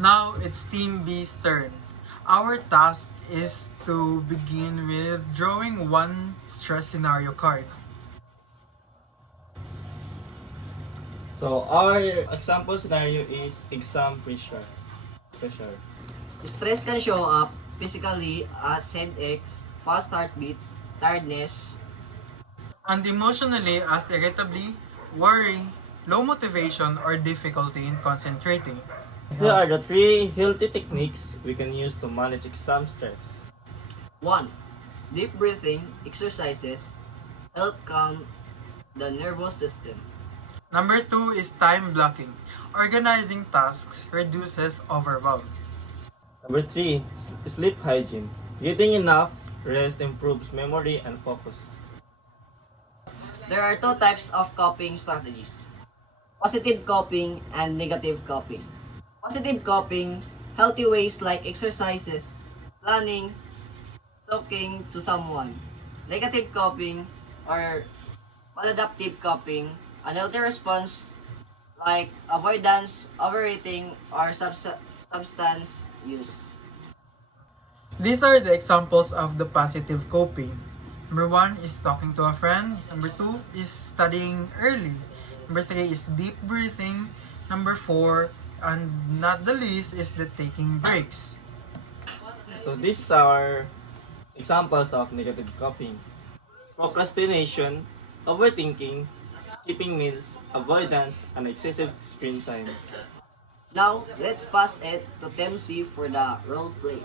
Now it's Team B's turn. Our task is to begin with drawing one stress scenario card. So our example scenario is exam pressure. Stress can show up physically as headaches, fast heartbeats, tiredness. And emotionally as irritability, worry, low motivation, or difficulty in concentrating. Here are the 3 healthy techniques we can use to manage exam stress. 1. Deep breathing exercises help calm the nervous system. Number 2 is time blocking. Organizing tasks reduces overwhelm. Number 3, sleep hygiene. Getting enough rest improves memory and focus. There are 2 types of coping strategies: positive coping and negative coping. Positive coping, healthy ways like exercises, planning, talking to someone. Negative coping or maladaptive coping, unhealthy response like avoidance, overeating, or substance use. These are the examples of the positive coping. Number 1 is talking to a friend. Number 2 is studying early. Number 3 is deep breathing. Number 4, and not the least, is the taking breaks. So this is our examples of negative coping. Procrastination, overthinking, skipping meals, avoidance, and excessive screen time. Now, let's pass it to Temsi for the role play.